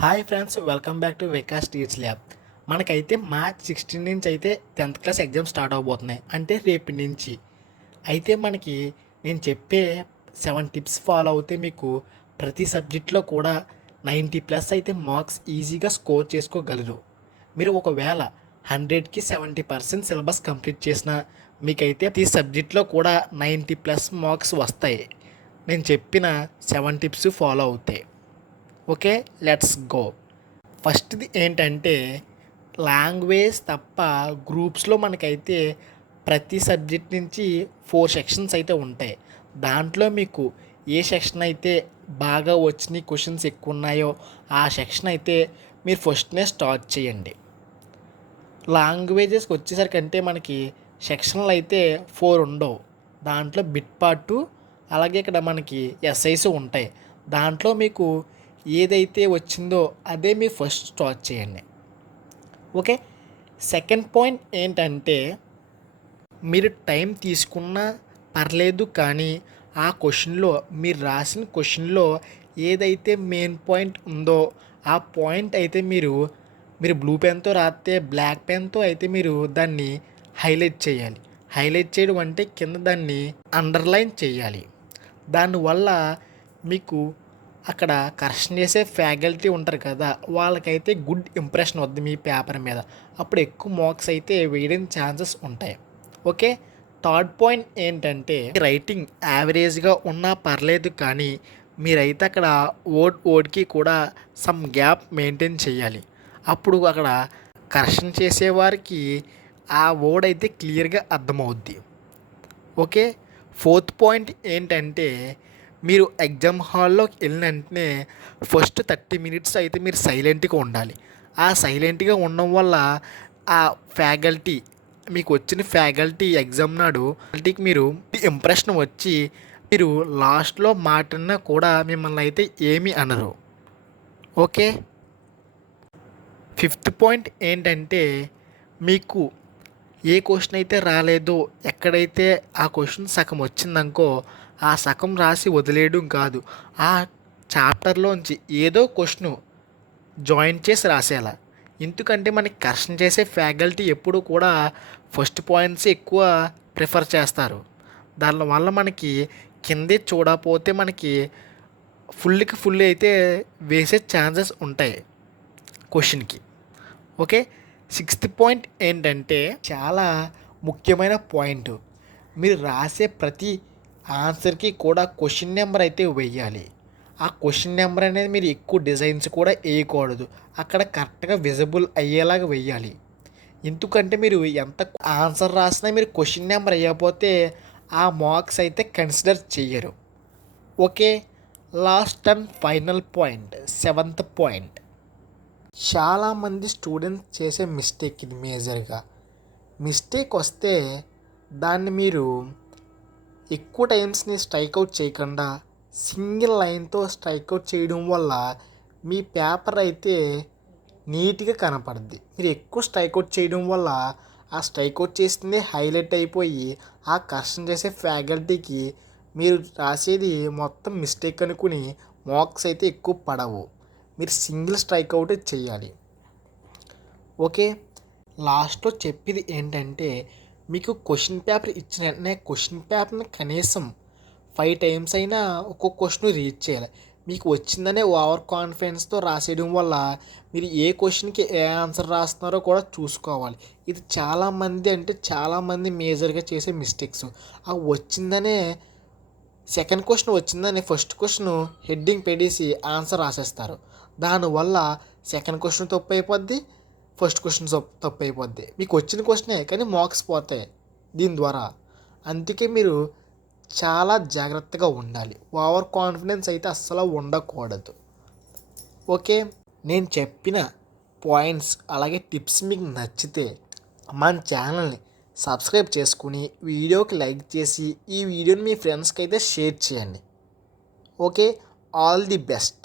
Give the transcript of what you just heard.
Hi friends, welcome back to Vikas teach lab. మనకైతే March 16 నుంచి అయితే 10th క్లాస్ ఎగ్జామ్స్ స్టార్ట్ అవబోతున్నాయి. అంటే రేపు నుంచి అయితే మనకి నేను చెప్పే 7 టిప్స్ ఫాలో అవుతే మీకు ప్రతి సబ్జెక్ట్లో కూడా 90+ అయితే మార్క్స్ ఈజీగా స్కోర్ చేసుకోగలరు. మీరు ఒకవేళ 100కి 70% సిలబస్ కంప్లీట్ చేసినా మీకైతే ప్రతి సబ్జెక్ట్లో కూడా 90+ మార్క్స్ వస్తాయి. నేను చెప్పిన 7 టిప్స్ ఫాలో అవుతాయి. Okay, let's go. ఫస్ట్ది ఏంటంటే లాంగ్వేజ్ తప్ప గ్రూప్స్లో మనకైతే ప్రతి సబ్జెక్ట్ నుంచి 4 సెక్షన్స్ అయితే ఉంటాయి. దాంట్లో మీకు ఏ సెక్షన్ అయితే బాగా వచ్చినాయి, క్వశ్చన్స్ ఎక్కువ ఉన్నాయో ఆ సెక్షన్ అయితే మీరు ఫస్ట్నే స్టార్ట్ చేయండి. లాంగ్వేజెస్కి వచ్చేసరికంటే మనకి సెక్షన్లు అయితే 4 ఉండవు. దాంట్లో బిట్ పార్ట్, అలాగే ఇక్కడ మనకి ఎస్ఐస్ ఉంటాయి. దాంట్లో మీకు ఏదైతే వచ్చిందో అదే మీరు ఫస్ట్ స్టార్ట్ చేయండి. ఓకే, సెకండ్ పాయింట్ ఏంటంటే మీరు టైం తీసుకున్నా పర్లేదు, కానీ ఆ క్వశ్చన్లో మీరు రాసిన క్వశ్చన్లో ఏదైతే మెయిన్ పాయింట్ ఉందో ఆ పాయింట్ అయితే మీరు బ్లూ పెన్తో రాస్తే బ్లాక్ పెన్తో అయితే మీరు దాన్ని హైలైట్ చేయాలి. హైలైట్ చేయడం అంటే కింద దాన్ని అండర్లైన్ చేయాలి. దానివల్ల మీకు అక్కడ కరెక్షన్ చేసే ఫ్యాకల్టీ ఉంటారు కదా, వాళ్ళకైతే గుడ్ ఇంప్రెషన్ వద్దు మీ పేపర్ మీద. అప్పుడు ఎక్కువ మార్క్స్ అయితే వేయడానికి ఛాన్సెస్ ఉంటాయి. ఓకే, థర్డ్ పాయింట్ ఏంటంటే రైటింగ్ యావరేజ్గా ఉన్నా పర్లేదు, కానీ మీరైతే అక్కడ ఓడ్కి కూడా సమ్ గ్యాప్ మెయింటైన్ చేయాలి. అప్పుడు అక్కడ కరెక్షన్ చేసేవారికి ఆ వర్డ్ అయితే క్లియర్గా అర్థమవుద్ది. ఓకే, ఫోర్త్ పాయింట్ ఏంటంటే మీరు ఎగ్జామ్ హాల్లోకి వెళ్ళిన వెంటనే ఫస్ట్ 30 మినిట్స్ అయితే మీరు సైలెంట్గా ఉండాలి. ఆ సైలెంట్గా ఉండడం వల్ల ఆ ఫ్యాకల్టీ, మీకు వచ్చిన ఫ్యాకల్టీ ఎగ్జామ్ నాడు ఫ్యాకల్టీకి మీరు ఇంప్రెషన్ వచ్చి మీరు లాస్ట్లో మాటన్నా కూడా మిమ్మల్ని అయితే ఏమీ అనరు. ఓకే, ఫిఫ్త్ పాయింట్ ఏంటంటే మీకు ఏ క్వశ్చన్ అయితే రాలేదో, ఎక్కడైతే ఆ క్వశ్చన్ సగం వచ్చిందనుకో ఆ సగం రాసి వదిలేయడం కాదు, ఆ చాప్టర్లోంచి ఏదో క్వశ్చన్ జాయిన్ చేసి రాసేలా. ఎందుకంటే మనకి కరెక్షన్ చేసే ఫ్యాకల్టీ ఎప్పుడు కూడా ఫస్ట్ పాయింట్స్ ఎక్కువ ప్రిఫర్ చేస్తారు. దానివల్ల మనకి కిందే చూడకపోతే మనకి ఫుల్కి ఫుల్ అయితే వేసే ఛాన్సెస్ ఉంటాయి క్వశ్చన్కి. ఓకే, సిక్స్త్ పాయింట్ ఏంటంటే చాలా ముఖ్యమైన పాయింట్, మీరు రాసే ప్రతి ఆన్సర్కి కూడా క్వశ్చన్ నెంబర్ అయితే వేయాలి. ఆ క్వశ్చన్ నెంబర్ అనేది మీరు ఎక్కువ డిజైన్స్ కూడా వేయకూడదు, అక్కడ కరెక్ట్గా విజిబుల్ అయ్యేలాగా వేయాలి. ఎందుకంటే మీరు ఎంత ఆన్సర్ రాసినా మీరు క్వశ్చన్ నెంబర్ వేయకపోతే ఆ మార్క్స్ అయితే కన్సిడర్ చెయ్యరు. Okay, last and final point, seventh point. చాలామంది స్టూడెంట్స్ చేసే మిస్టేక్ ఇది. మేజర్గా మిస్టేక్ వస్తే దాన్ని మీరు ఎక్కువ టైమ్స్ని స్ట్రైక్అవుట్ చేయకుండా సింగిల్ లైన్తో స్ట్రైక్అవుట్ చేయడం వల్ల మీ పేపర్ అయితే నీట్గా కనపడుద్ది. మీరు ఎక్కువ స్ట్రైక్అవుట్ చేయడం వల్ల ఆ స్ట్రైక్అవుట్ చేసిందే హైలైట్ అయిపోయి ఆ కరెక్షన్ చేసే ఫ్యాకల్టీకి మీరు రాసేది మొత్తం మిస్టేక్ అనుకుని మార్క్స్ అయితే ఎక్కువ పడవు. మీరు సింగిల్ స్ట్రైక్అవుట్ చేయాలి. ఓకే, లాస్ట్లో చెప్పేది ఏంటంటే మీకు క్వశ్చన్ పేపర్ ఇచ్చిన వెంటనే క్వశ్చన్ పేపర్ని కనీసం 5 టైమ్స్ అయినా ఒక్కొక్క క్వశ్చన్ రీడ్ చేయాలి. మీకు వచ్చిందనే ఓవర్ కాన్ఫిడెన్స్తో రాసేయడం వల్ల మీరు ఏ క్వశ్చన్కి ఏ ఆన్సర్ రాస్తున్నారో కూడా చూసుకోవాలి. ఇది చాలామంది మేజర్గా చేసే మిస్టేక్స్. ఆ వచ్చిందనే సెకండ్ క్వశ్చన్ వచ్చిందని ఫస్ట్ క్వశ్చన్ హెడ్డింగ్ పెట్టేసి ఆన్సర్ రాసేస్తారు. దానివల్ల సెకండ్ క్వశ్చన్ తప్పు అయిపోద్ది, ఫస్ట్ క్వశ్చన్ తప్పు అయిపోద్ది. మీకు వచ్చిన క్వశ్చనే కానీ మార్క్స్ పోతాయి దీని ద్వారా. అందుకే మీరు చాలా జాగ్రత్తగా ఉండాలి. ఓవర్ కాన్ఫిడెన్స్ అయితే అస్సలు ఉండకూడదు. ఓకే, నేను చెప్పిన పాయింట్స్ అలాగే టిప్స్ మీకు నచ్చితే మన ఛానల్ని సబ్స్క్రైబ్ చేసుకుని వీడియోకి లైక్ చేసి ఈ వీడియోని మీ ఫ్రెండ్స్కి అయితే షేర్ చేయండి. Okay, all the best.